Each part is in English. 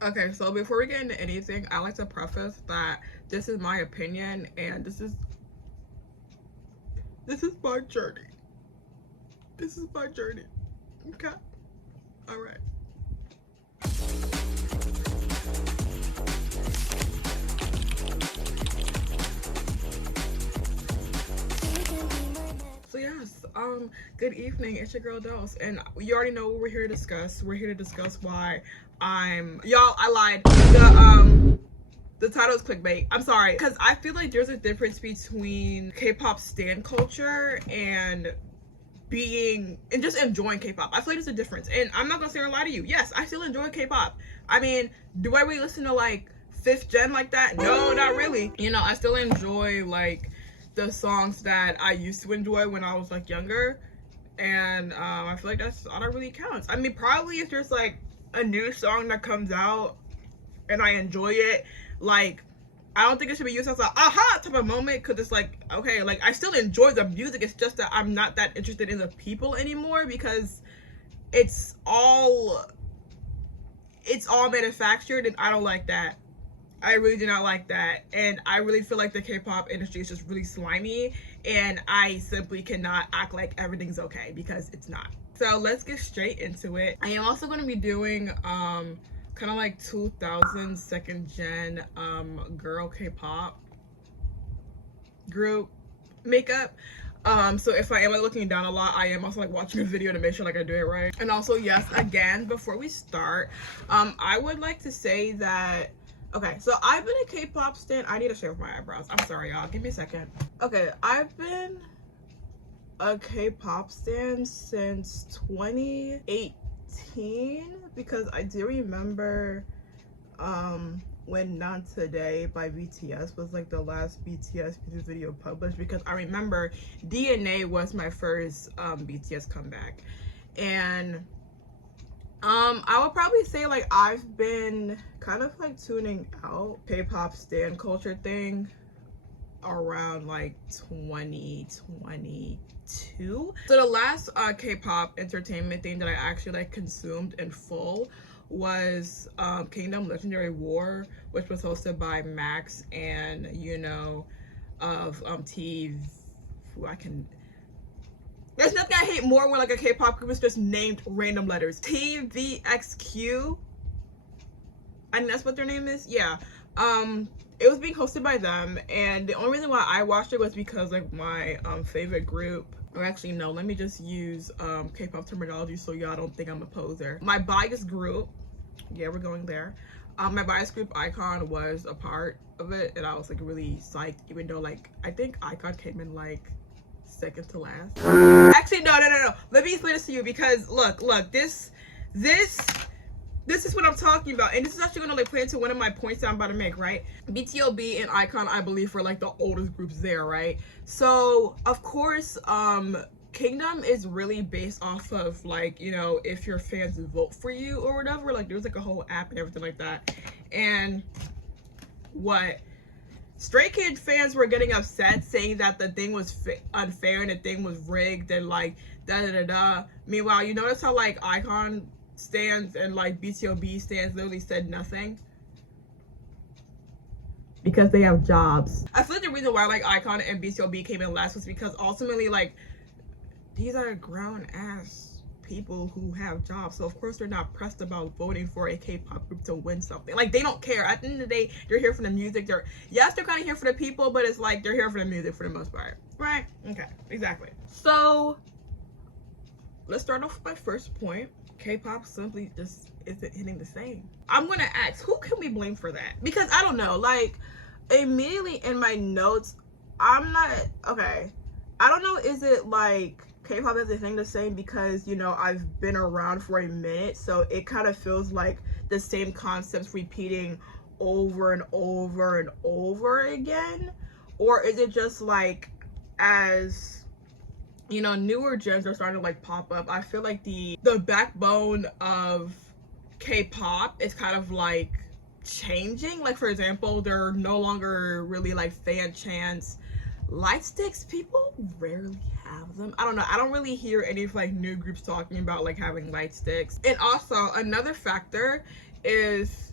Okay, so before we get into anything, I like to preface that this is my opinion and this is my journey. This is my journey. Okay. All right. So yes, good evening. It's your girl Dolce, and you already know what we're here to discuss. We're here to discuss why I lied. The title is clickbait. I'm sorry, because I feel like there's a difference between K-pop stan culture and being and just enjoying K-pop. I feel like there's a difference, and I'm not gonna sit here and lie to you. Yes, I still enjoy K-pop. I mean, do I really listen to like fifth gen like that? No, not really. You know, I still enjoy like the songs that I used to enjoy when I was like younger, and I feel like that's all that really counts. I mean, probably if there's like a new song that comes out and I enjoy it, like I don't think it should be used as a aha type of moment, because it's like, okay, like I still enjoy the music, it's just that I'm not that interested in the people anymore, because it's all manufactured, and I don't like that. I really do not like that, and I really feel like the K-pop industry is just really slimy, and I simply cannot act like everything's okay, because it's not. So let's get straight into it. I am also going to be doing kind of like 2000 second gen girl K-pop group makeup. So if I am like looking down a lot, I am also like watching a video to make sure like I do it right. And also, yes, again, before we start, I would like to say that, okay, so I've been a K-pop stan. I need to shave my eyebrows. I'm sorry, y'all. Give me a second. Okay, I've been a K-pop stan since 2018, because I do remember when Not Today by BTS was like the last BTS music video published, because I remember DNA was my first BTS comeback. And I would probably say like I've been kind of like tuning out K-pop stan culture thing around like 2022. So the last K-pop entertainment thing that I actually like consumed in full was Kingdom Legendary War, which was hosted by Max and, you know, of TV. I can. There's nothing I hate more when like a K-pop group is just named random letters. TVXQ. I think that's what their name is. Yeah. It was being hosted by them, and the only reason why I watched it was because like my favorite group, or actually no, let me just use K-pop terminology so y'all don't think I'm a poser. My bias group, yeah, we're going there. My bias group iKON was a part of it, and I was like really psyched, even though like I think iKON came in like second to last. Actually, no. Let me explain this to you, because look, this is what I'm talking about, and this is actually gonna like play into one of my points that I'm about to make, right? BTOB and iKON, I believe, were like the oldest groups there, right? So of course, Kingdom is really based off of like, you know, if your fans vote for you or whatever. Like there's like a whole app and everything like that. And what Stray Kids fans were getting upset, saying that the thing was unfair and the thing was rigged and like da da da da. Meanwhile, you notice how like iKON stands and like BTOB stands literally said nothing, because they have jobs. I feel like the reason why like iKON and BTOB came in last was because ultimately like these are grown ass people who have jobs, so of course they're not pressed about voting for a K-pop group to win something. Like they don't care. At the end of the day, they're here for the music. They're kind of here for the people, but it's like they're here for the music for the most part, right? Okay, exactly. So let's start off with my first point. K-pop simply just isn't hitting the same. I'm gonna ask, who can we blame for that? Because I don't know, like immediately in my notes, I'm not, okay, I don't know, is it like K-pop isn't hitting the same because, you know, I've been around for a minute, so it kind of feels like the same concepts repeating over and over and over again? Or is it just like, as you know, newer gens are starting to like pop up, I feel like the backbone of K-pop is kind of like changing. Like for example, they're no longer really like fan chants. Light sticks, people rarely have them. I don't know, I don't really hear any of like new groups talking about like having light sticks. And also another factor is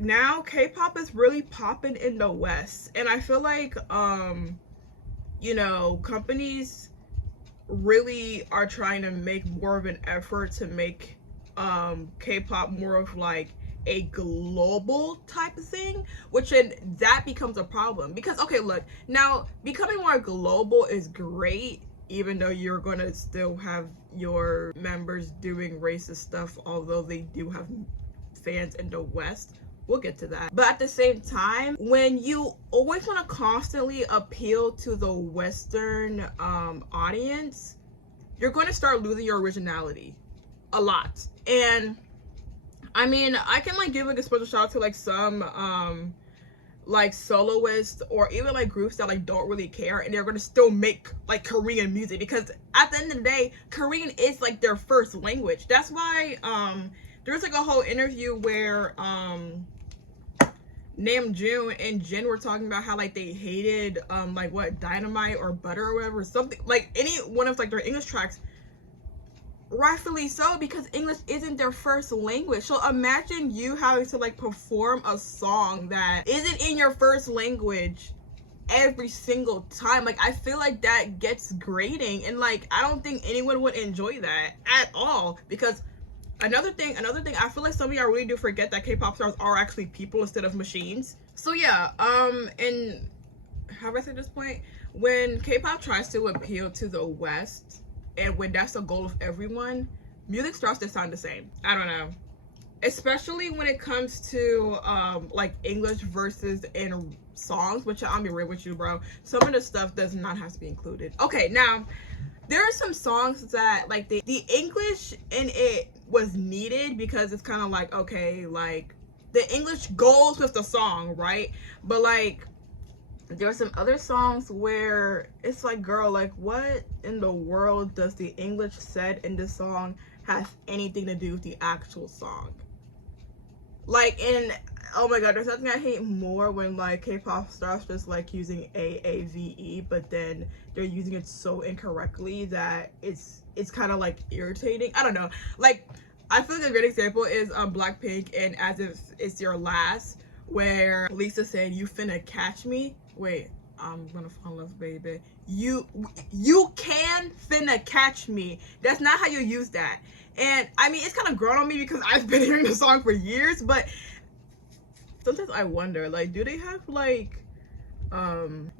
now K-pop is really popping in the West, and I feel like you know, companies really are trying to make more of an effort to make K-pop more of like a global type of thing, which then that becomes a problem because okay, look, now becoming more global is great, even though you're gonna still have your members doing racist stuff, although they do have fans in the West. We'll get to that. But at the same time, when you always want to constantly appeal to the Western audience, you're going to start losing your originality a lot. And I mean, I can like give like a special shout out to like some like soloists or even like groups that like don't really care and they're gonna still make like Korean music, because at the end of the day, Korean is like their first language. That's why there's like a whole interview where Namjoon and Jin were talking about how like they hated like what, Dynamite or Butter or whatever, something like any one of like their English tracks, rightfully so, because English isn't their first language. So imagine you having to like perform a song that isn't in your first language every single time. Like I feel like that gets grating, and like I don't think anyone would enjoy that at all. Because another thing, I feel like some of y'all really do forget that K-pop stars are actually people instead of machines. So yeah, and how do I say this point? When K-pop tries to appeal to the West, and when that's the goal of everyone, music starts to sound the same. I don't know. Especially when it comes to like English verses in songs, which I'll be real with you, bro. Some of the stuff does not have to be included. Okay, now there are some songs that like the English in it was needed because it's kind of like, okay, like the English goes with the song, right? But like there are some other songs where it's like, girl, like what in the world does the English said in this song have anything to do with the actual song? Like, and oh my god, there's something I hate more when like K-pop stars just like using AAVE, but then they're using it so incorrectly that it's kind of like irritating. I don't know. Like I feel like a great example is Blackpink and As If It's Your Last, where Lisa said, "You finna catch me." Wait, I'm gonna fall in love, baby. You can finna catch me. That's not how you use that. And I mean, it's kind of grown on me because I've been hearing the song for years, but sometimes I wonder, like, do they have like an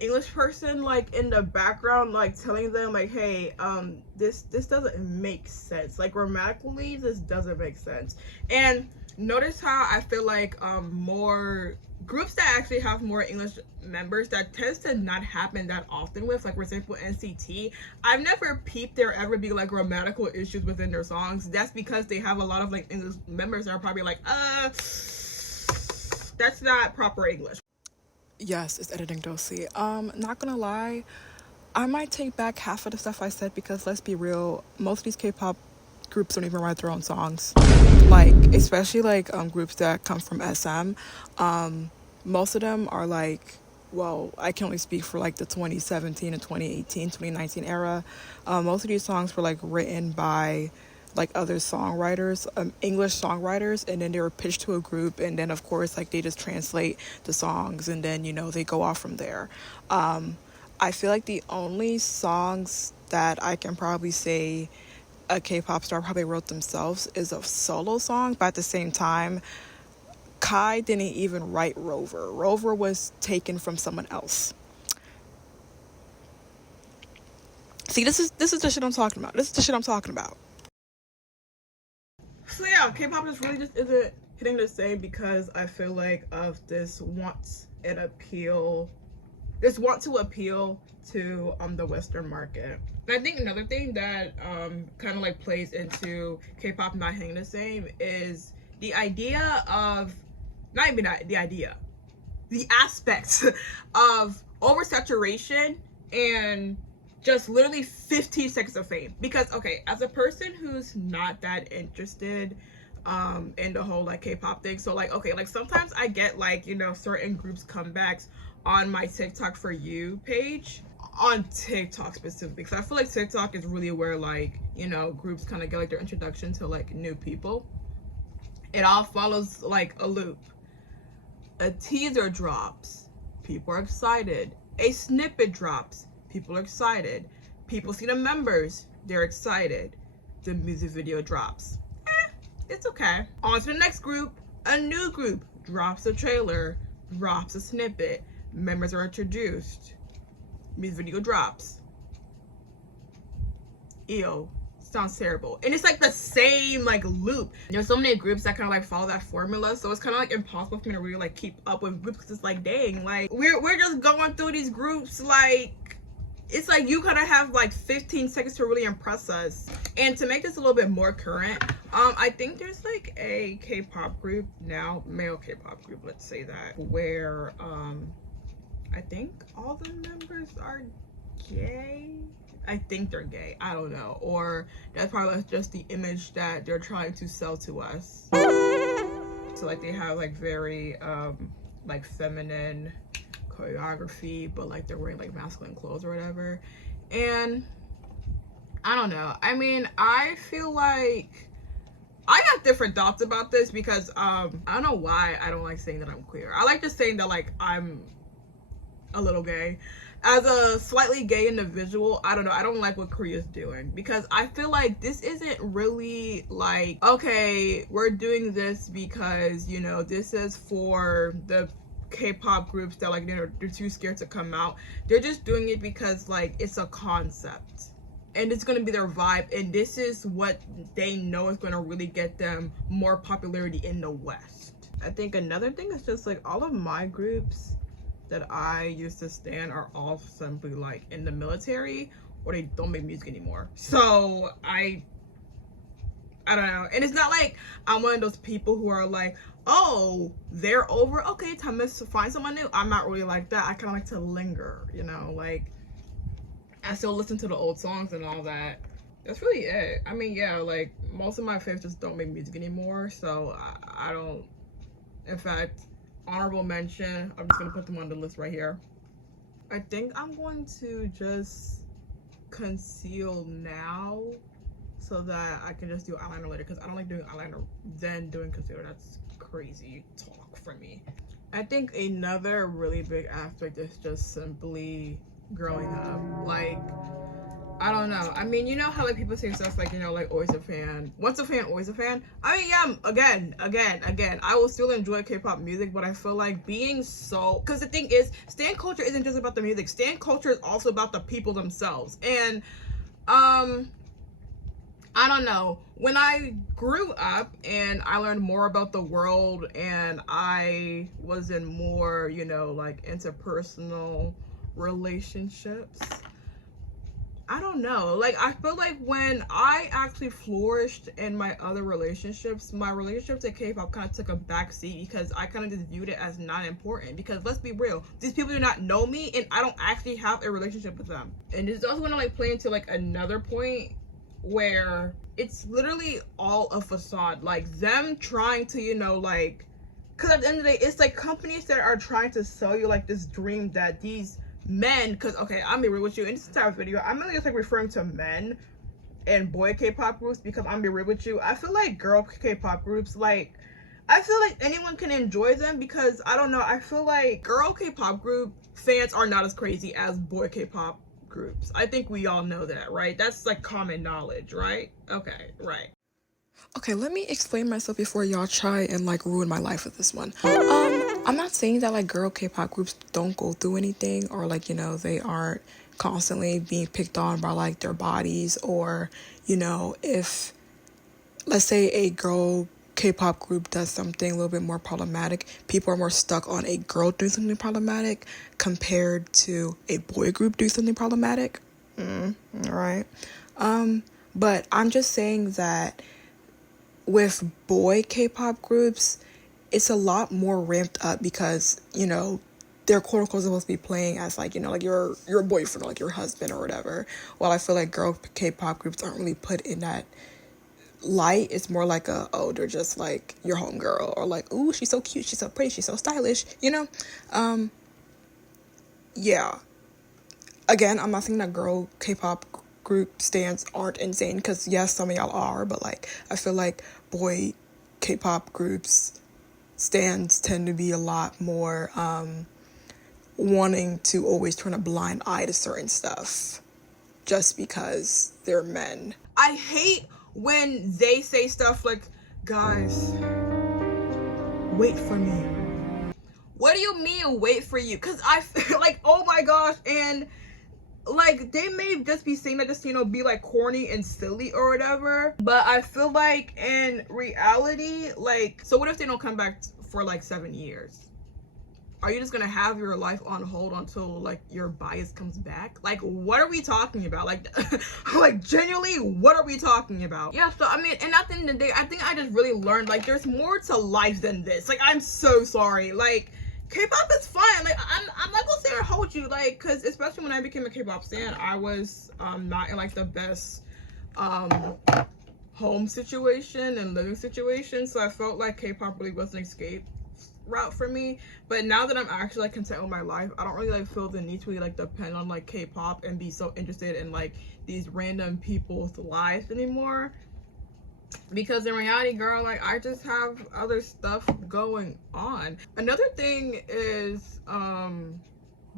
English person like in the background like telling them like, hey, this doesn't make sense, like grammatically this doesn't make sense. And notice how I feel like more groups that actually have more English members, that tends to not happen that often with, like for example NCT, I've never peeped there ever be like grammatical issues within their songs. That's because they have a lot of like English members that are probably like, that's not proper English. Yes, it's editing Dolcie. Not gonna lie, I might take back half of the stuff I said, because let's be real, most of these K-pop groups don't even write their own songs. Like, especially like groups that come from SM. Most of them are like, well, I can only speak for like the 2017 and 2018, 2019 era. Most of these songs were like written by like other songwriters, English songwriters, and then they were pitched to a group, and then of course like they just translate the songs, and then, you know, they go off from there. I feel like the only songs that I can probably say a K-pop star probably wrote themselves is a solo song, but at the same time, Kai didn't even write Rover. Rover was taken from someone else. See, this is the shit I'm talking about. This is the shit I'm talking about. So yeah, K-pop just really just isn't hitting the same because I feel like of this want to appeal to the Western market. And I think another thing that kind of like plays into K-pop not hitting the same is the idea of, not even the idea, the aspects of oversaturation and just literally 15 seconds of fame. Because okay, as a person who's not that interested in the whole like K-pop thing, so like okay, like sometimes I get like, you know, certain groups comebacks on my TikTok for you page, on TikTok specifically, because I feel like TikTok is really where like, you know, groups kind of get like their introduction to like new people. It all follows like a loop. A teaser drops, people are excited. A snippet drops, people are excited. People see the members, they're excited. The music video drops. It's okay. On to the next group. A new group drops a trailer, drops a snippet. Members are introduced. Music video drops. Ew. Sounds terrible. And it's like the same like loop. There's so many groups that kind of like follow that formula, so it's kind of like impossible for me to really like keep up with groups, because it's like, dang, like we're just going through these groups, like it's like you kind of have like 15 seconds to really impress us. And to make this a little bit more current, I think there's like a K-pop group now, male K-pop group, let's say that, where I think all the members are gay. I think they're gay. I don't know. Or that's probably just the image that they're trying to sell to us. So like they have like very like feminine choreography, but like they're wearing like masculine clothes or whatever. And I don't know. I mean, I feel like I got different thoughts about this, because I don't know why I don't like saying that I'm queer. I like just saying that like I'm a little gay. As a slightly gay individual, I don't know, I don't like what Korea's doing, because I feel like this isn't really like, okay, we're doing this because, you know, this is for the K-pop groups that like, you know, they're too scared to come out. They're just doing it because like it's a concept and it's going to be their vibe, and this is what they know is going to really get them more popularity in the West. I think another thing is just like all of my groups that I used to stan are all simply like in the military, or they don't make music anymore. So I don't know. And it's not like I'm one of those people who are like, oh, they're over, okay, time to find someone new. I'm not really like that. I kind of like to linger, you know, like I still listen to the old songs and all that. That's really it. I mean, yeah, like most of my favorites just don't make music anymore, so I don't. In fact, honorable mention, I'm just gonna put them on the list right here. I think I'm going to just conceal now so that I can just do eyeliner later, because I don't like doing eyeliner then doing concealer. That's crazy talk for me. I think another really big aspect is just simply growing up. Like, I don't know. I mean, you know how like people say stuff like, you know, like always a fan. Once a fan, always a fan. I mean, yeah, again, I will still enjoy K-pop music, but I feel like being so, because the thing is, stan culture isn't just about the music. Stan culture is also about the people themselves. And I don't know. When I grew up and I learned more about the world and I was in more, you know, like interpersonal relationships, I don't know. Like, I feel like when I actually flourished in my other relationships, my relationships at K-pop kind of took a backseat, because I kind of just viewed it as not important. Because let's be real, these people do not know me and I don't actually have a relationship with them. And it's also going to like play into like another point where it's literally all a facade. Like them trying to, you know, like, because at the end of the day, it's like companies that are trying to sell you like this dream that these men, because okay, I'm be real with you in this entire video, I'm really just like referring to men and boy K-pop groups, because I'm be real with you, I feel like girl K-pop groups, like I feel like anyone can enjoy them, because I don't know, I feel like girl K-pop group fans are not as crazy as boy K-pop groups. I think we all know that, right? That's like common knowledge, right? Okay, right. Okay, let me explain myself before y'all try and like ruin my life with this one. I'm not saying that like girl K-pop groups don't go through anything, or like, you know, they aren't constantly being picked on by like their bodies, or, you know, if let's say a girl K-pop group does something a little bit more problematic, people are more stuck on a girl doing something problematic compared to a boy group doing something problematic. All right. But I'm just saying that with boy K-pop groups, it's a lot more ramped up, because, you know, they're quote unquote supposed to be playing as like, you know, like your boyfriend or like your husband or whatever. While I feel like girl K-pop groups aren't really put in that light. It's more like a, oh, they're just like your homegirl, or like, ooh, she's so cute, she's so pretty, she's so stylish, you know. Yeah, again, I'm not saying that girl K-pop group stans aren't insane, because yes, some of y'all are, but like I feel like boy K-pop groups stands tend to be a lot more wanting to always turn a blind eye to certain stuff just because they're men. I hate when they say stuff like, guys, wait for me. What do you mean wait for you? Because I feel like, oh my gosh, and like they may just be saying that just, you know, be like corny and silly or whatever, but I feel like in reality, like, so what if they don't come back for like 7 years? Are you just gonna have your life on hold until like your bias comes back? Like, what are we talking about? Like like genuinely, what are we talking about? Yeah, so I mean, and at the end of the day, I think I just really learned like there's more to life than this. Like, I'm so sorry, like K-pop is fun. Like, I'm not gonna say or hold you, like, because especially when I became a K-pop stan, I was not in like the best home situation and living situation, so I felt like K-pop really was an escape route for me. But now that I'm actually like content with my life, I don't really like feel the need to really like depend on like K-pop and be so interested in like these random people's lives anymore, because in reality, girl, like I just have other stuff going on. Another thing is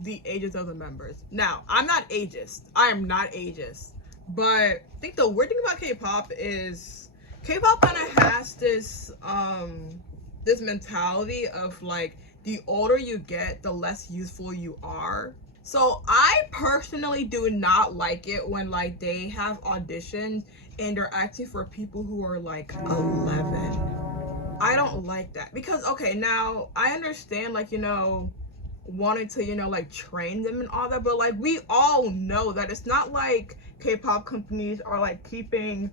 the ages of the members. Now, I'm not ageist. I am not ageist, but I think the weird thing about K-pop is K-pop kind of has this this mentality of like the older you get, the less useful you are. So I personally do not like it when like they have auditions and they're acting for people who are like 11. I don't like that, because okay, now I understand like, you know, wanting to, you know, like train them and all that, but like we all know that it's not like K-pop companies are like keeping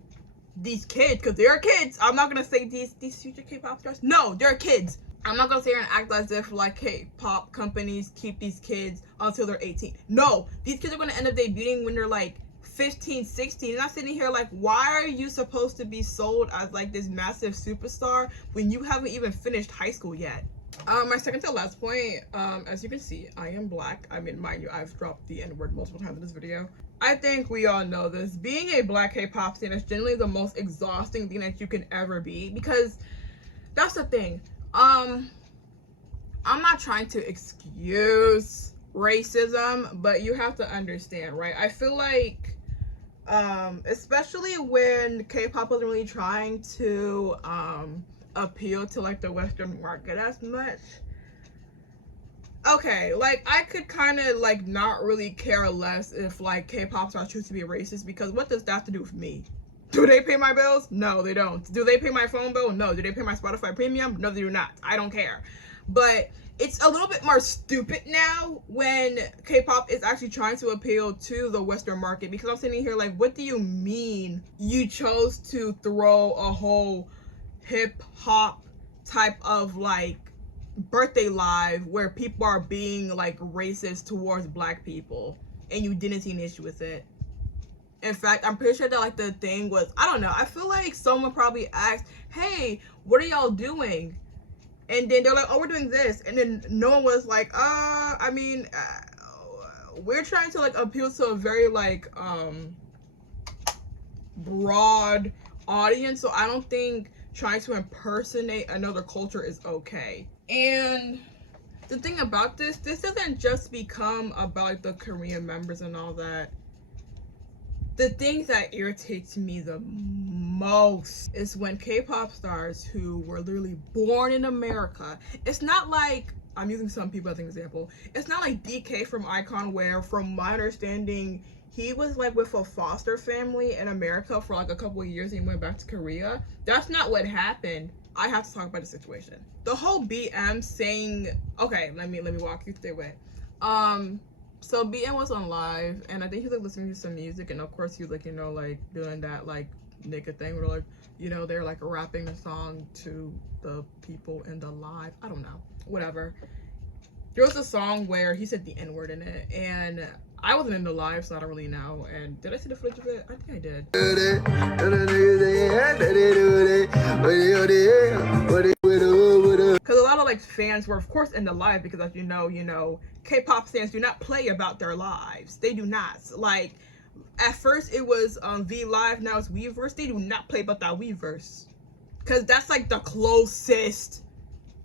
these kids, because they're kids. I'm not gonna say these future K-pop stars. No, they're kids. I'm not gonna sit here and act as if like K-pop companies keep these kids until they're 18. No, these kids are gonna end up debuting when they're like 15, 16. And I'm sitting here like, why are you supposed to be sold as like this massive superstar when you haven't even finished high school yet? My second to last point, as you can see, I am black. I mean, mind you, I've dropped the N-word multiple times in this video. I think we all know this. Being a black K-pop stan is generally the most exhausting thing that you can ever be, because that's the thing. I'm not trying to excuse racism, but you have to understand, right? I feel like, especially when K-pop wasn't really trying to appeal to like the Western market as much. Okay, like I could kind of like not really care less if like K-pop stars choose to be racist, because what does that have to do with me? Do they pay my bills? No, they don't. Do they pay my phone bill? No. Do they pay my Spotify premium? No, they do not. I don't care. But it's a little bit more stupid now when K-pop is actually trying to appeal to the Western market, because I'm sitting here like, what do you mean you chose to throw a whole hip hop type of like birthday live where people are being like racist towards black people and you didn't see an issue with it? In fact, I'm pretty sure that like the thing was, I don't know, I feel like someone probably asked, hey, what are y'all doing? And then they're like, oh, we're doing this. And then no one was like, I mean, we're trying to like appeal to a very like broad audience, so I don't think trying to impersonate another culture is okay. And the thing about this doesn't just become about like the Korean members and all that. The thing that irritates me the most is when K-pop stars who were literally born in America, it's not like, I'm using some people as an example, it's not like DK from Icon, where from my understanding he was like with a foster family in America for like a couple of years and he went back to Korea. That's not what happened. I have to talk about the situation. The whole BM saying, okay, let me walk you through it. So BM was on live and I think he was like listening to some music, and of course he was like, you know, like doing that like nigga thing where like, you know, they're like rapping the song to the people in the live. I don't know, whatever. There was a song where he said the N-word in it, and I wasn't in the live, so I don't really know. And did I see the footage of it? I think I did. Because a lot of like fans were of course in the live, because as you know, K-pop fans do not play about their lives. They do not. Like at first it was V Live, now it's Weverse. They do not play about that Weverse. because that's like the closest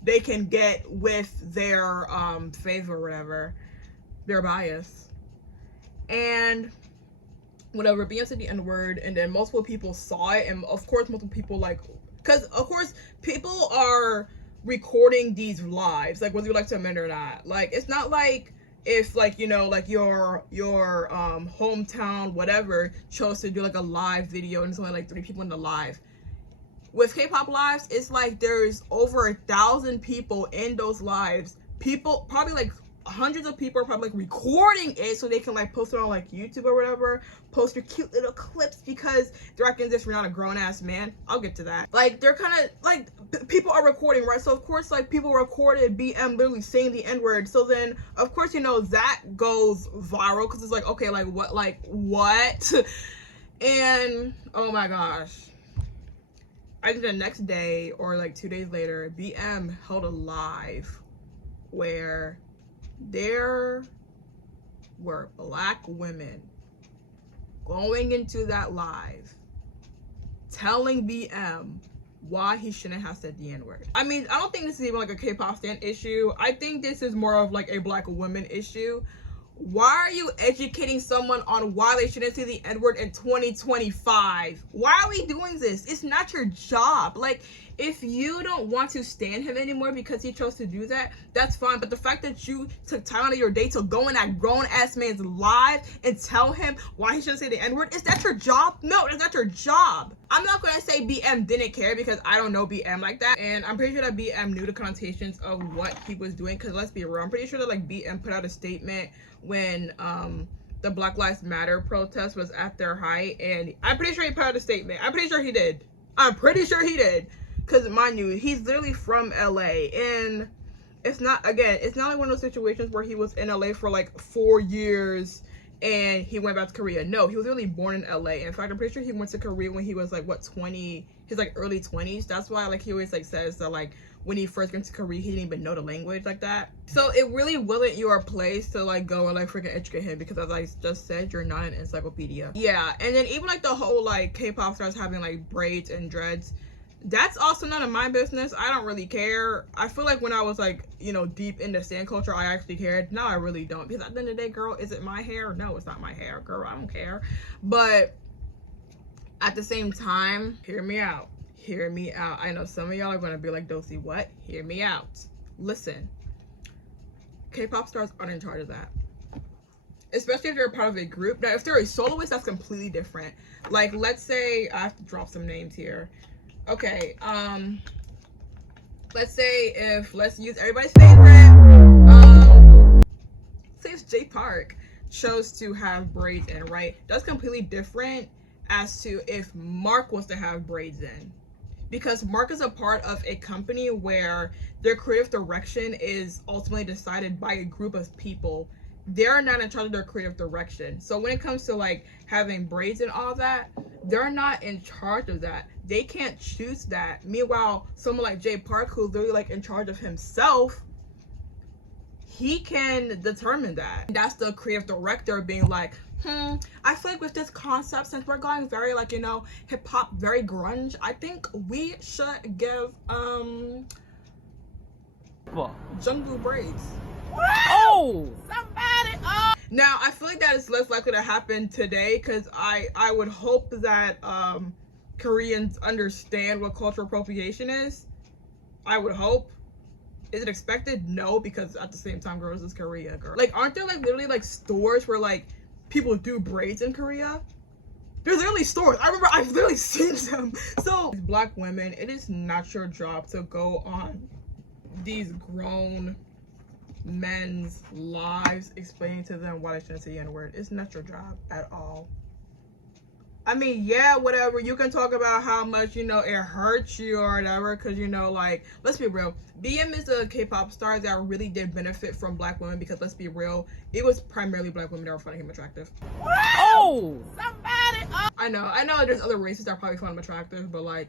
they can get with their favor or whatever, their bias. And whatever, BM said the N-word, and then multiple people saw it, and of course multiple people like, because of course people are recording these lives, like whether you like to admit it or not. Like, it's not like if, like, you know, like your hometown whatever chose to do like a live video and there's only like 3 people in the live. With K-pop lives, it's like there's over 1,000 people in those lives. People, probably like hundreds of people, are probably like recording it so they can like post it on like YouTube or whatever, post your cute little clips, because they're acting as if you're not a grown-ass man. I'll get to that. Like, they're kind of like, people are recording, right? So of course, like, people recorded BM literally saying the N-word, so then of course, you know, that goes viral because it's like, okay, like what and oh my gosh, I think the next day or like 2 days later, BM held a live where there were black women going into that live telling BM why he shouldn't have said the N-word. I mean, I don't think this is even like a K-pop stan issue. I think this is more of like a black woman issue. Why are you educating someone on why they shouldn't say the N-word in 2025? Why are we doing this? It's not your job. Like, if you don't want to stand him anymore because he chose to do that, that's fine. But the fact that you took time out of your day to go in that grown-ass man's live and tell him why he shouldn't say the N-word, is that your job? No, that's not your job. I'm not going to say BM didn't care because I don't know BM like that. And I'm pretty sure that BM knew the connotations of what he was doing, because let's be real, I'm pretty sure that like BM put out a statement when the Black Lives Matter protest was at their height, and I'm pretty sure he put out a statement. I'm pretty sure he did. Because mind you, he's literally from LA, and it's not like one of those situations where he was in LA for like 4 years and he went back to Korea. No, he was really born in LA. In fact, I'm pretty sure he went to Korea when he was like, what, 20, his like early 20s. That's why like he always like says that like when he first went to Korea, he didn't even know the language like that. So it really wasn't your place to like go and like freaking educate him, because as I just said, you're not an encyclopedia. Yeah, and then even like the whole like K-pop stars having like braids and dreads, that's also none of my business. I don't really care. I feel like when I was like, you know, deep into stan culture, I actually cared. Now I really don't, because at the end of the day, girl, is it my hair? No, it's not my hair, girl. I don't care. But at the same time, hear me out. Hear me out. I know some of y'all are going to be like, Dolcie, what? Hear me out. Listen, K-pop stars aren't in charge of that. Especially if you're a part of a group. Now, if they're a soloist, that's completely different. Like, let's say, I have to drop some names here. Okay, let's say let's use everybody's favorite, say if Jay Park chose to have braids in, right? That's completely different as to if Mark was to have braids in. Because Mark is a part of a company where their creative direction is ultimately decided by a group of people. They're not in charge of their creative direction. So when it comes to like having braids and all that, they're not in charge of that. They can't choose that. Meanwhile, someone like Jay Park, who's literally like in charge of himself, he can determine that. That's the creative director being like, I feel like with this concept, since we're going very like, you know, hip hop, very grunge, I think we should give Jungkook braids. Oh! Somebody! Oh! Now, I feel like that is less likely to happen today, because I would hope that Koreans understand what cultural appropriation is. I would hope. Is it expected? No, because at the same time, girl, this is Korea, girl. Like, aren't there like literally like stores where like people do braids in Korea? There's literally stores. I remember I've literally seen them. So, black women, it is not your job to go on these grown men's lives explaining to them why they shouldn't say the N-word. It's not your job at all. I mean, yeah, whatever, you can talk about how much, you know, it hurts you or whatever, because, you know, like, let's be real, BM is a K-pop star that really did benefit from black women, because let's be real, it was primarily black women that were finding him attractive. Oh! Somebody! Oh! I know there's other races that probably find him attractive, but like,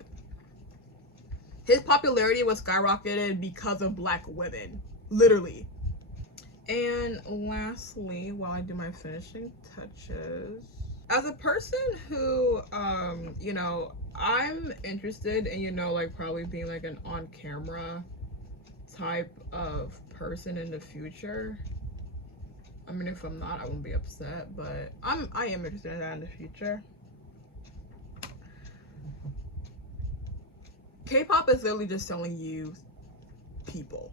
his popularity was skyrocketed because of black women, literally. And lastly, while I do my finishing touches, as a person who, you know, I'm interested in, you know, like probably being like an on camera type of person in the future. I mean, if I'm not, I won't be upset, but I am interested in that in the future. K-pop is literally just selling you people.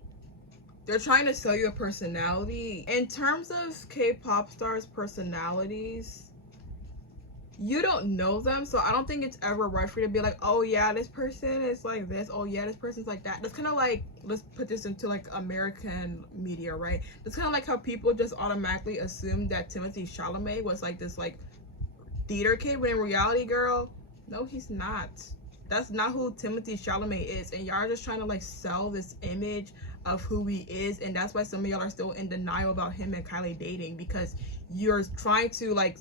They're trying to sell you a personality. In terms of K-pop stars' personalities, you don't know them, so I don't think it's ever right for you to be like, oh yeah, this person is like this, oh yeah, this person's like that. That's kind of like, let's put this into like American media, right? That's kind of like how people just automatically assume that Timothée Chalamet was like this like theater kid, when in reality, girl, no, he's not. That's not who Timothée Chalamet is, and y'all are just trying to like sell this image of who he is, and that's why some of y'all are still in denial about him and Kylie dating, because you're trying to like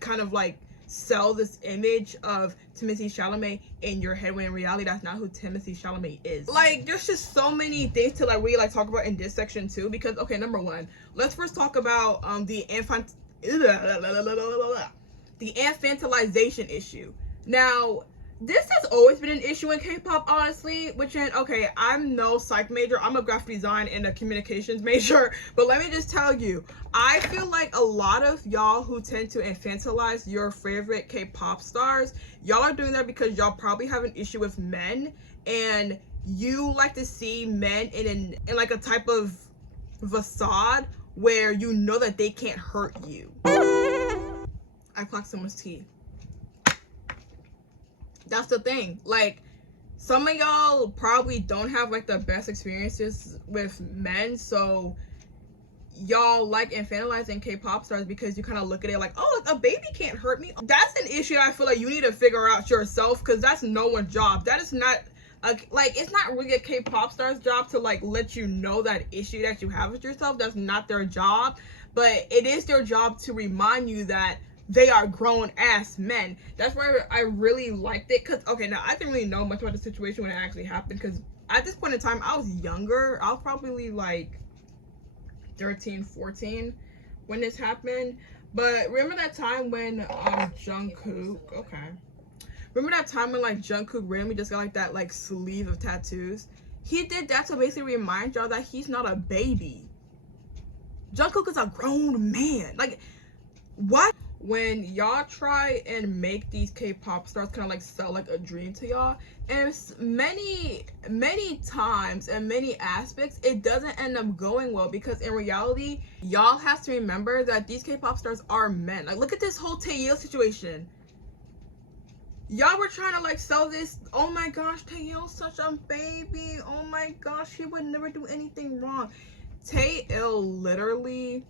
kind of like sell this image of Timothée Chalamet in your head, when in reality that's not who Timothée Chalamet is. Like, there's just so many things to like really like talk about in this section too, because okay, number one, let's first talk about the infantilization issue. Now, this has always been an issue in K-pop, honestly, which in, okay, I'm no psych major, I'm a graphic design and a communications major, but let me just tell you, I feel like a lot of y'all who tend to infantilize your favorite K-pop stars, y'all are doing that because y'all probably have an issue with men, and you like to see men in like a type of facade where you know that they can't hurt you. I clocked someone's tea. That's the thing. Like, some of y'all probably don't have like the best experiences with men, so y'all like infantilizing K-pop stars because you kind of look at it like, oh, a baby can't hurt me. That's an issue I feel like you need to figure out yourself, because that's no one's job. That is not like, it's not really a K-pop star's job to like let you know that issue that you have with yourself. That's not their job, but it is their job to remind you that they are grown ass men. That's why I really liked it, because okay, now I didn't really know much about the situation when it actually happened, because at this point in time I was younger. I was probably like 13, 14 when this happened. But remember that time when Jungkook, okay, remember that time when like Jungkook randomly just got like that like sleeve of tattoos? He did that to basically remind y'all that he's not a baby. Jungkook is a grown man. Like, what? When y'all try and make these K-pop stars kind of like sell like a dream to y'all, and many times and many aspects it doesn't end up going well, because in reality y'all have to remember that these K-pop stars are men. Like, look at this whole Taeil situation. Y'all were trying to like sell this, oh my gosh, Taeil's such a baby, oh my gosh, he would never do anything wrong. Taeil literally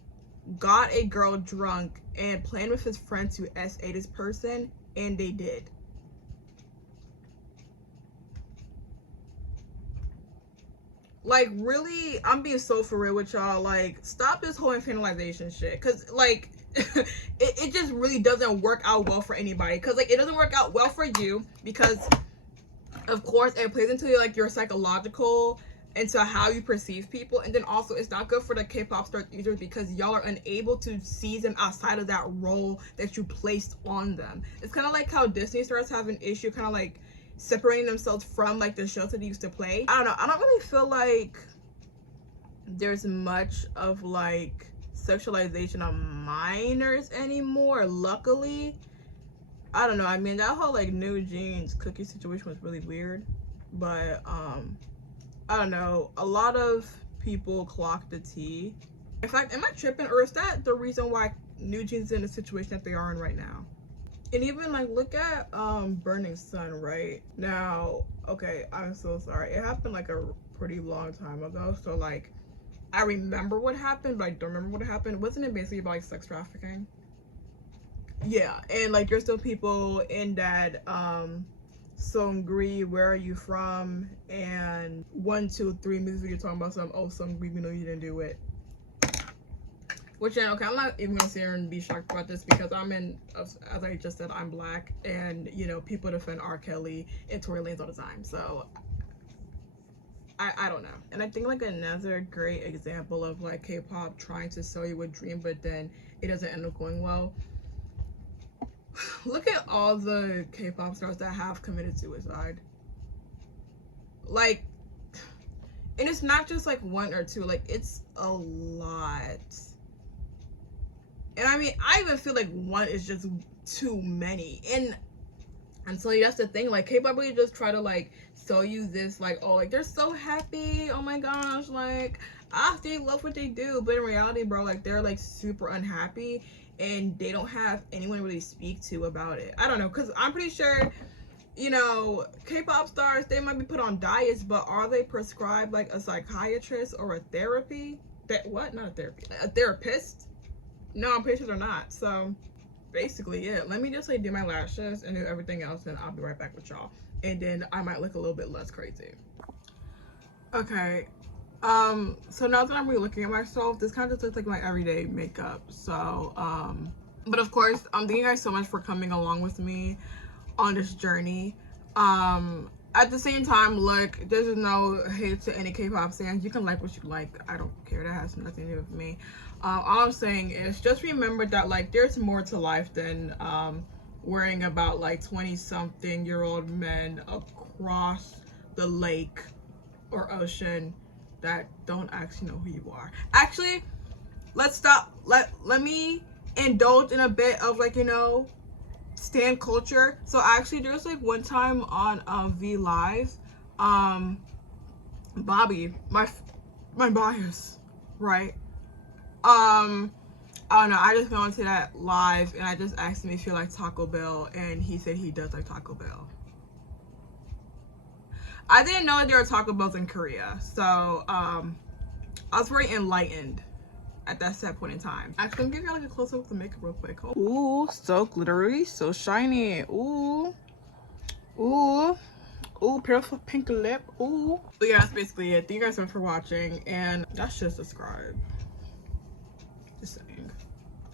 got a girl drunk and planned with his friend to S8 this person, and they did. Like, really, I'm being so for real with y'all. Like, stop this whole infantilization shit, because like it just really doesn't work out well for anybody, because like it doesn't work out well for you, because of course it plays into like your psychological, into how you perceive people, and then also it's not good for the K-pop stars either, because y'all are unable to see them outside of that role that you placed on them. It's kind of like how Disney stars have an issue kind of like separating themselves from like the shows that they used to play. I don't know, I don't really feel like there's much of like sexualization of minors anymore, luckily. I don't know, I mean, that whole like New Jeans Cookie situation was really weird, but I don't know, a lot of people clock the tea. In fact, am I tripping, or is that the reason why New Jeans is in the situation that they are in right now? And even like, look at Burning Sun right now. Okay, I'm so sorry, it happened like a pretty long time ago, so like I remember what happened, but I don't remember what happened. Wasn't it basically about like sex trafficking? Yeah, and like there's still people in that Songri, Where Are You From, and 1, 2, 3 movies you're talking about some, oh, Songri, we know you didn't do it. Which, okay, I'm not even gonna sit here and be shocked about this, because I'm in, as I just said, I'm black, and you know, people defend R. Kelly and Tory Lanez all the time, so I don't know. And I think like another great example of like K-pop trying to sell you a dream, but then it doesn't end up going well. look at all the K-pop stars that have committed suicide. Like, and it's not just like one or two, like it's a lot. And I mean, I even feel like one is just too many. And so that's the thing, like K-pop really just try to like sell you this like, oh, like they're so happy, oh my gosh, like they love what they do, but in reality, bro, like they're like super unhappy and they don't have anyone to really speak to about it. I don't know, because I'm pretty sure, you know, K-pop stars, they might be put on diets, but are they prescribed like a psychiatrist or a therapy? What? Not a therapy. A therapist? No, I'm pretty sure they're not. So basically, yeah. Let me just like do my lashes and do everything else, and I'll be right back with y'all. And then I might look a little bit less crazy. Okay. So now that I'm re-looking at myself, this kind of just looks like my everyday makeup. So, but of course, thank you guys so much for coming along with me on this journey. At the same time, look, there's no hate to any K-pop fans. You can like what you like. I don't care. That has nothing to do with me. All I'm saying is just remember that like there's more to life than worrying about like 20-something-year-old men across the lake or ocean that don't actually know who you are. Actually, let's stop. Let me indulge in a bit of like, you know, stan culture. So actually there's like one time on V Live, Bobby, my bias, right? I don't know, I just went onto that live and I just asked him if he liked Taco Bell, and he said he does like Taco Bell. I didn't know that there were Taco Bells in Korea, so I was very enlightened at that set point in time. Actually, I'm gonna give you like a close up of the makeup real quick. Ooh, so glittery, so shiny. Ooh, ooh, ooh, beautiful pink lip. Ooh. But yeah, that's basically it. Thank you guys so much for watching, and that's just subscribe. Just saying.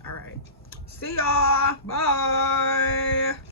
All right. See y'all. Bye.